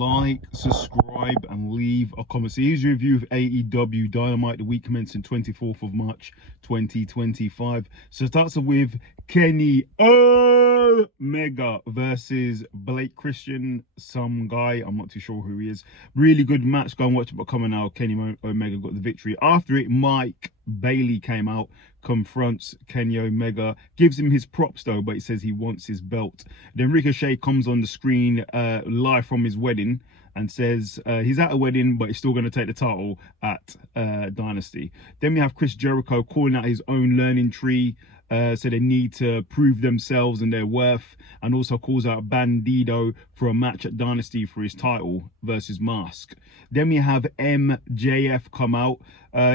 like, subscribe, and leave a comment. So here's a review of AEW Dynamite, the week commencing 24th of March 2025. So it starts with Kenny Omega versus Blake Christian, some guy, I'm not too sure who he is. Really good match, go and watch it. But coming out, Kenny Omega got the victory. After it, Mike Bailey came out, confronts Kenny Omega, gives him his props though, but he says he wants his belt. Then Ricochet comes on the screen live from his wedding and says he's at a wedding but he's still going to take the title at Dynasty. Then we have Chris Jericho calling out his own learning tree, so they need to prove themselves and their worth, and also calls out Bandido for a match at Dynasty for his title versus Mask. Then we have MJF come out.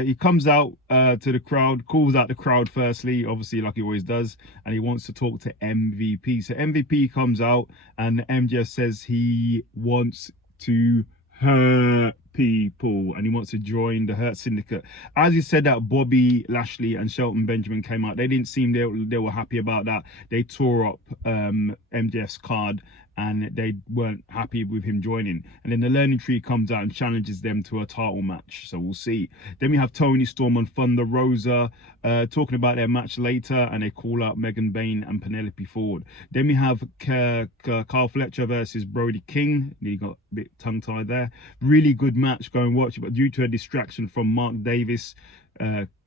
He comes out to the crowd, calls out the crowd firstly, obviously like he always does, and he wants to talk to MVP. So MVP comes out and MJF says he wants to hurt people and he wants to join the Hurt Syndicate. As he said that, Bobby Lashley and Shelton Benjamin came out. They didn't seem they were happy about that. They tore up MJF's card and they weren't happy with him joining. And then the Learning Tree comes out and challenges them to a title match, so we'll see. Then we have Tony Storm and Thunder Rosa talking about their match later, and they call out Megan Bayne and Penelope Ford. Then we have Carl Fletcher versus Brody King. He got a bit tongue-tied there. Really good match, go and watch it, but due to a distraction from Mark Davis,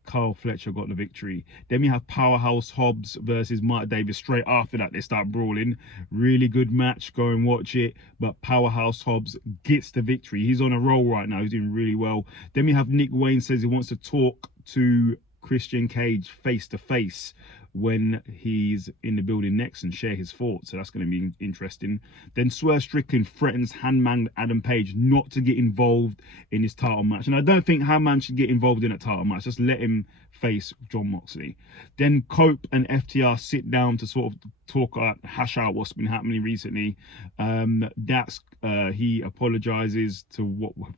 Carl Fletcher got the victory. Then we have Powerhouse Hobbs versus Mark Davis. Straight after that, they start brawling. Really good match. Go and watch it. But Powerhouse Hobbs gets the victory. He's on a roll right now. He's doing really well. Then we have Nick Wayne says he wants to talk to Christian Cage face to face when he's in the building next and share his thoughts, so that's going to be interesting. Then Swerve Strickland threatens Hangman Adam Page not to get involved in his title match, and I don't think Hangman should get involved in a title match. Just let him face John Moxley. Then Cope and FTR sit down to sort of talk, hash out what's been happening recently. He apologizes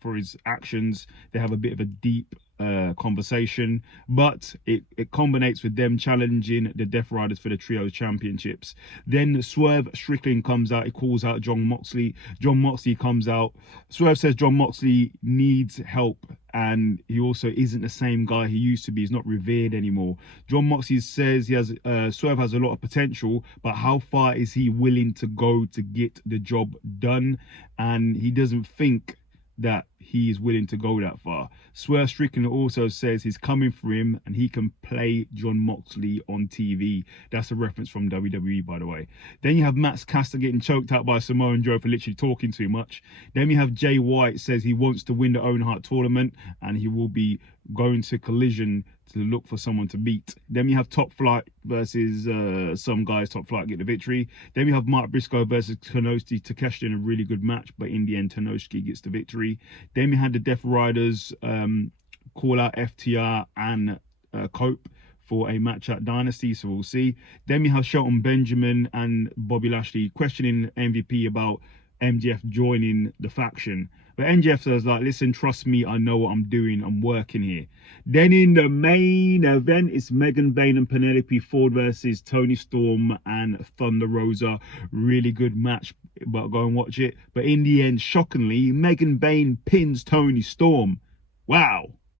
for his actions. They have a bit of a deep conversation, but it culminates with them challenging the Death Riders for the Trios Championships. Then Swerve Strickland comes out. He calls out John Moxley. John Moxley comes out. Swerve says John Moxley needs help, and he also isn't the same guy he used to be. He's not revered anymore. John Moxley says he has Swerve has a lot of potential, but how far is he willing to go to get the job done? And he doesn't think that he is willing to go that far. Swerve Strickland also says he's coming for him and he can play John Moxley on TV. That's a reference from WWE, by the way. Then you have Max Caster getting choked out by Samoa Joe for literally talking too much. Then we have Jay White says he wants to win the Owen Hart tournament and he will be going to Collision to look for someone to beat. Then we have Top Flight versus some guys. Top Flight get the victory. Then we have Mark Briscoe versus Tanoski Takeshi in a really good match, but in the end Tanoski gets the victory. Then we had the Death Riders call out FTR and Cope for a match at Dynasty, so we'll see. Then we have Shelton Benjamin and Bobby Lashley questioning MVP about MJF joining the faction. But MJF says, like, listen, trust me, I know what I'm doing. I'm working here. Then in the main event, it's Megan Bayne and Penelope Ford versus Tony Storm and Thunder Rosa. Really good match, but go and watch it. But in the end, shockingly, Megan Bayne pins Tony Storm. Wow.